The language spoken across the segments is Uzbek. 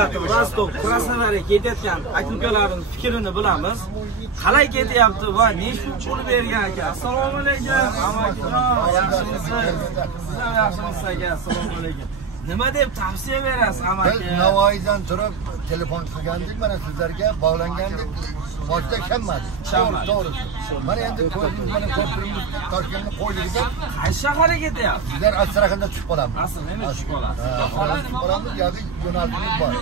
Saratov, Rostov, Krasnodarga ketayotgan aka-ukalarning fikrini bilamiz. Qalay ketyapti va nechta pul bergan aka? Assalomu alaykum. Amakijon, yaxshimisiz? Sizlar yaxshimisiz aka? Assalomu alaykum. Nima deb tavsiya berasiz amaki? Biz Navoiydan turib telefon qilgandik, mana sizlarga bog'langandik. Boshda ishonmadik. To'g'ri. Mana endi mana ko'pirimiz Toshkentni qo'ydik. Qaysi shaharga ketyapti? Sizlar Astraxanda tushib qolamiz. Aslida tushib qolamiz. Qolamiz, yoki yo'nalishimiz bor.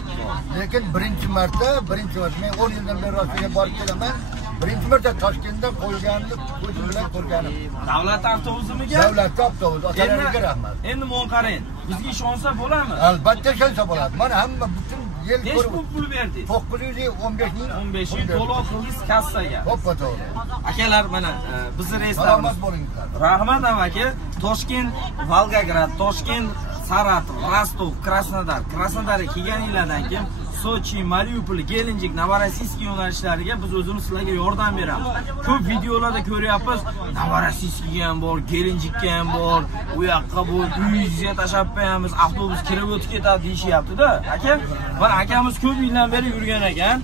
Lekin birinchi marta men 10 yildan beri Rossiyaga borib kelaman. Birinchi marta Toshkentda qo'yganni ko'zim bilan ko'rganim. Davlat avtobusimiga? Davlat avtobusi. Otalarga rahmat. Endi mon qarang. Bizga ishonsa bo'ladimi? Albatta ishonsa bo'ladi. Mana hamma butun yil ko'rib. Nechta pul berdi? 915 ming. 15 ming to'lov qildingiz kassaga. To'ppa to'g'ri. Akalar mana bizni reyslarimiz. Salomat bo'linglar. Rahmat amaki. Toshkent, Volgograd, Toshkent, Saratov, Rostov, Krasnodar. Krasnodarga kelganinglardan keyin Sochi, Mariupol, Gelenjik, Novorossiysk yo'nalishlariga biz o'zimiz sizlarga yordam beramiz. Ko'p videolarda ko'ryapmiz. Novorossiyskga ham bor, Gelenjikka ham bor, u yoqqa bu uyingizga tashab qo'yamiz, avtobus kirib o'tib ketadi deyishyapti-da. Aka, mana akamiz ko'p yildan beri yurgan ekan.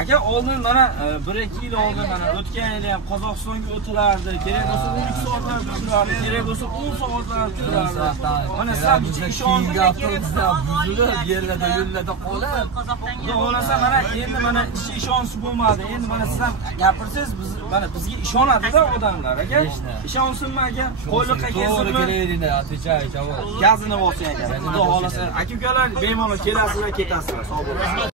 Aka, oldin mana 1-2 yil oldin mana o'tgan yili ham Qozog'istonga o'tilardi. Kerak bo'lsa 12 soatlar turardi, kerak bo'lsa 10 soatlar turardi. Mana sizlar ishonga avtobuslar buzilib, yerlarda yo'llarda qolib. Xudo xolasa mana endi mana ishonch bo'lmadi. Endi mana siz ham gapirsangiz, biz mana bizga ishonadi-da odamlar, aka. Ishonsinmi aka? Qo'yliqqa kelsinmi? Gazini olsin aka. Xudo xolasa aka-ukalar bemalol kelasizlar, ketasizlar. Sog' bo'ling.